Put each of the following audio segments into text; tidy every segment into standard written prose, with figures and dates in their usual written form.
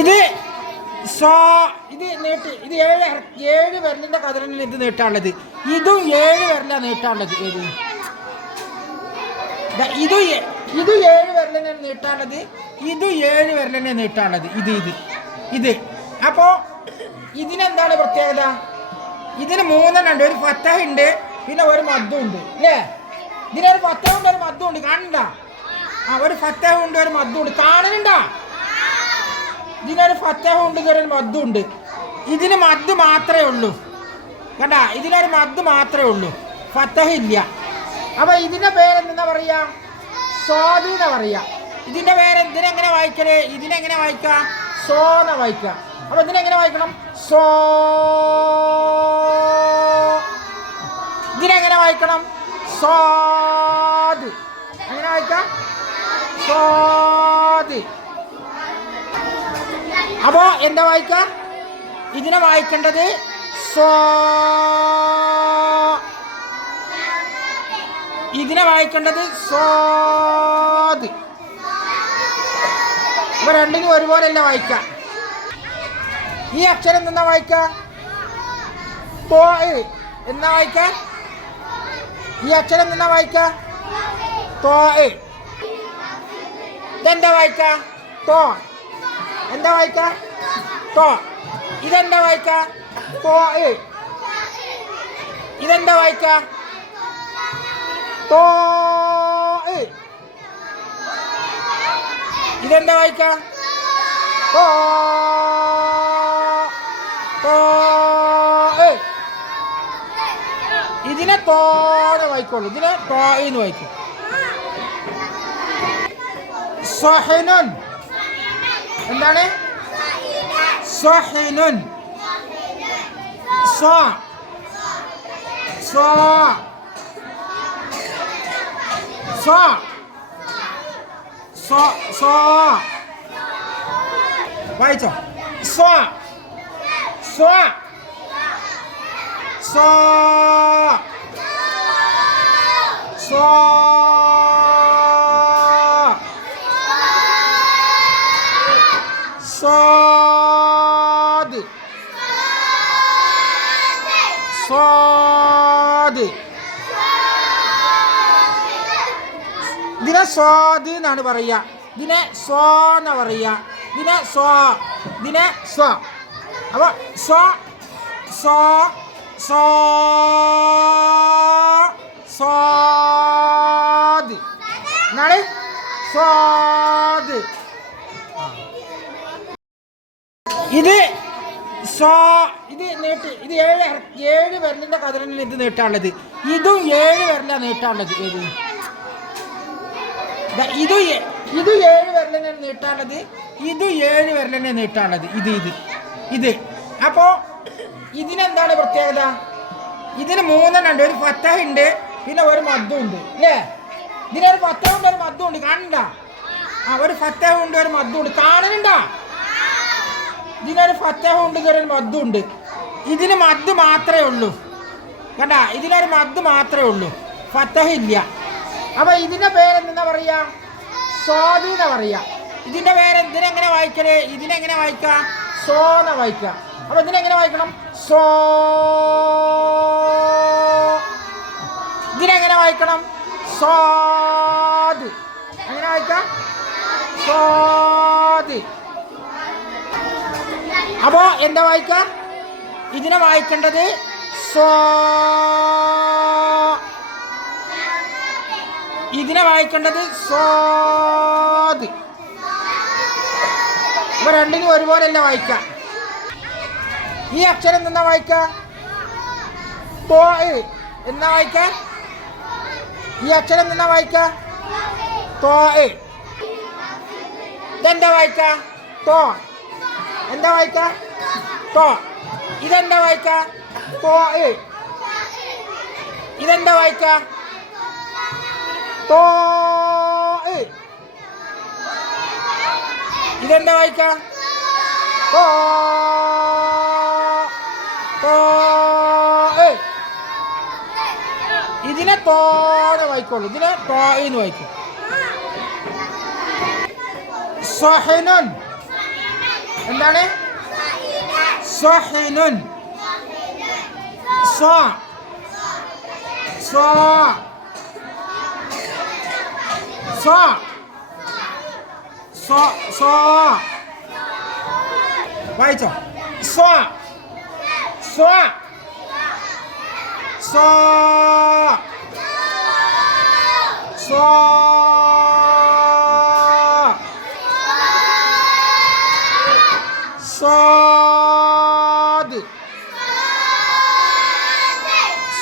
ഇത് ഇത് നീട്ടി ഇത് ഏഴ് വിരലിന്റെ കതിരനിൽ ഇത് നീട്ടാനുള്ളത്. ഇതും 7 വിരലാണ് നീട്ടാനുള്ളത്. ഇത് 7 വിരലിനെ നീട്ടാനുള്ളത്. ഇത് 7 വിരലിനെ നീട്ടാനുള്ളത്. ഇത് അപ്പോ ഇതിനെന്താണ് പ്രത്യേകത? ഇതിന് 3 ഉണ്ട്. ഒരു ഫത്തഹ ഉണ്ട്, പിന്നെ ഒരു മദ്ദും ഉണ്ട് അല്ലേ? ഇതിനൊരു ഫത്തഹ ഉണ്ട്, ഒരു മദ്ദും ഉണ്ട്. കാണണ്ട? ഒരു ഫത്തഹ ഉണ്ട്, ഒരു മദ്ദും ഉണ്ട്. കാണുന്നുണ്ടാ? ഇതിനൊരു ഫത്തഹ ഉണ്ട്, ഒരു മദ്ദും ഉണ്ട്. ഇതിന് മദ്ദ് മാത്രമേ ഉള്ളൂ. കണ്ട? ഇതിനൊരു മദ്ദ് മാത്രമേ ഉള്ളൂ, ഫത്തഹ ഇല്ല. അപ്പൊ ഇതിന്റെ പേരെന്താ പറയാ? സ്വാദ് എന്നാ പറയാ. ഇതിന്റെ പേര് ഇതിനെങ്ങനെ വായിക്കല്? ഇതിനെങ്ങനെ വായിക്കാം? സോ എന്നാ വായിക്കാം. അപ്പൊ ഇതിനെങ്ങനെ വായിക്കണം? സോ. ഇതിനെങ്ങനെ വായിക്കണം? സ്വാദ്. എങ്ങനെ വായിക്കാം? സ്വാദ്. അപ്പോ എന്താ വായിക്കാം? ഇതിനെ വായിക്കേണ്ടത് സ്വ. ഇതിനെ വായിക്കേണ്ടത് സ്വാദ്. ഇപ്പൊ രണ്ടിനും ഒരുപോലെയല്ല വായിക്കാം. ഈ അക്ഷരം എന്നാ വായിക്കാം? തോ. എന്നാ വായിക്കാം? ഈ അക്ഷരം എന്നാ വായിക്കാം? തോ. ഇതെന്താ വായിക്കാം? തോ. എന്താ വായിക്കാം? തോ. ഇതെന്താ വായിക്കാം? തോ. ഇതെന്താ വായിക്കാം? തോ. ഇതെന്താ വായിക്കാം? തോ. തോ. ഇതിനെ തോന്ന് വായിക്കുള്ളൂ. ഇതിനെ തോ എന്ന് വായിക്കും. സ്വഹിനുൻ. എന്താണ്? സ്വഹിനുൻ. സ്വ. സ്വ. സ്വ. സ്വ. സ്വ. വായിച്ചോ? സ്വ. സ്വ. സ്വ. സ്വ. സ്വാദ്. സ്വാദ്. ഇതിനെ സ്വാദ് എന്നാണ് പറയുക. ഇതിനെ സ്വ എന്നാ പറയുക. ഇതിനെ സ്വ. ഇതിനെ സ്വ. അപ്പൊ സ്വ. സ്വ. സ്വ. സ്വാദ് എന്നാണ്. സ്വാദ്. ഇത് ഇത് നീട്ടി ഇത് 7 വിരലിന്റെ കതിരനിൽ ഇത് നീട്ടാനുള്ളത്. ഇതും 7 വിരലാണ് നീട്ടാനുള്ളത്. ഇത് 7 വിരലിനെ നീട്ടാനുള്ളത്. ഇത് 7 വിരലിനെ നീട്ടാനുള്ളത്. ഇത് അപ്പോ ഇതിനെന്താണ് പ്രത്യേകത? ഇതിന് 3 ഉണ്ട്. ഒരു ഫത്തഹ ഉണ്ട്, പിന്നെ ഒരു മദ്ദും ഉണ്ട് അല്ലേ? ഇതിനൊരു ഫത്തഹ ഉണ്ട്, ഒരു മദ്ദും ഉണ്ട്. കാണണ്ട? ഒരു ഫത്തഹ ഉണ്ട്, ഒരു മദ്ദും ഉണ്ട്. കാണുന്നുണ്ടാ? ഇതിനൊരു ഫത്തഹ ഉണ്ട്, ഒരു മദ്ദും ഉണ്ട്. ഇതിന് മദ്ദ് മാത്രമേ ഉള്ളൂ. കണ്ട? ഇതിനൊരു മദ്ദ് മാത്രമേ ഉള്ളൂ, ഫത്തഹ ഇല്ല. അപ്പൊ ഇതിന്റെ പേരെന്താ പറയാ? സ്വാദ് എന്നാ പറയാ. ഇതിന്റെ പേര് ഇതിനെങ്ങനെ വായിക്കല്? ഇതിനെങ്ങനെ വായിക്കാം? സോ എന്നാ വായിക്കാം. അപ്പൊ ഇതിനെങ്ങനെ വായിക്കണം? സോ. ഇതിനെങ്ങനെ വായിക്കണം? സ്വാദ്. എങ്ങനെ വായിക്കാം? സ്വാദ്. അപ്പോ എന്താ വായിക്കാം? ഇതിനെ വായിക്കേണ്ടത് സ്വ. ഇതിനെ വായിക്കേണ്ടത് സ്വാദ്. ഇപ്പൊ രണ്ടിനും ഒരുപോലെയല്ല വായിക്കാം. ഈ അക്ഷരം എന്നാ വായിക്കാം? തോ. എന്നാ വായിക്കാം? ഈ അക്ഷരം എന്നാ വായിക്കാം? തോ. ഇതെന്താ വായിക്കാം? തോ. എന്താ വായിക്കാം? തോ. ഇതെന്താ വായിക്കാം? തോ. ഇതെന്താ വായിക്കാം? തോ. ഇതെന്താ വായിക്കാം? തോ. തോ. ഇതിനെ തോന്ന് വായിക്കുള്ളൂ. ഇതിനെ തോ എന്ന് വായിക്കും. സ്വഹിനുൻ. എന്താണ്? സ്വഹിനുൻ. സ്വ സ്വ സ്വ സ്വ സ്വ വായിച്ചോ. സ്വ സ്വ സ്വ സ്വ സ്വാദ്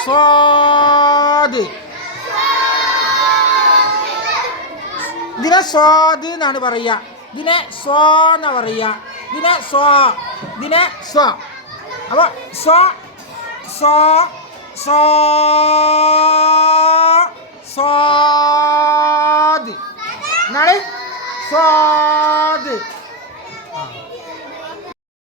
സ്വാദ്. ഇതിനെ സ്വാദ് എന്നാണ് പറയുക. ഇതിനെ സ്വ എന്നാ പറയുക. ഇതിനെ സ്വ, ഇതിനെ സ്വ. അപ്പോൾ സ്വ സ്വ സ്വ സ്വാദ് എന്നാണ്. സ്വാദ്.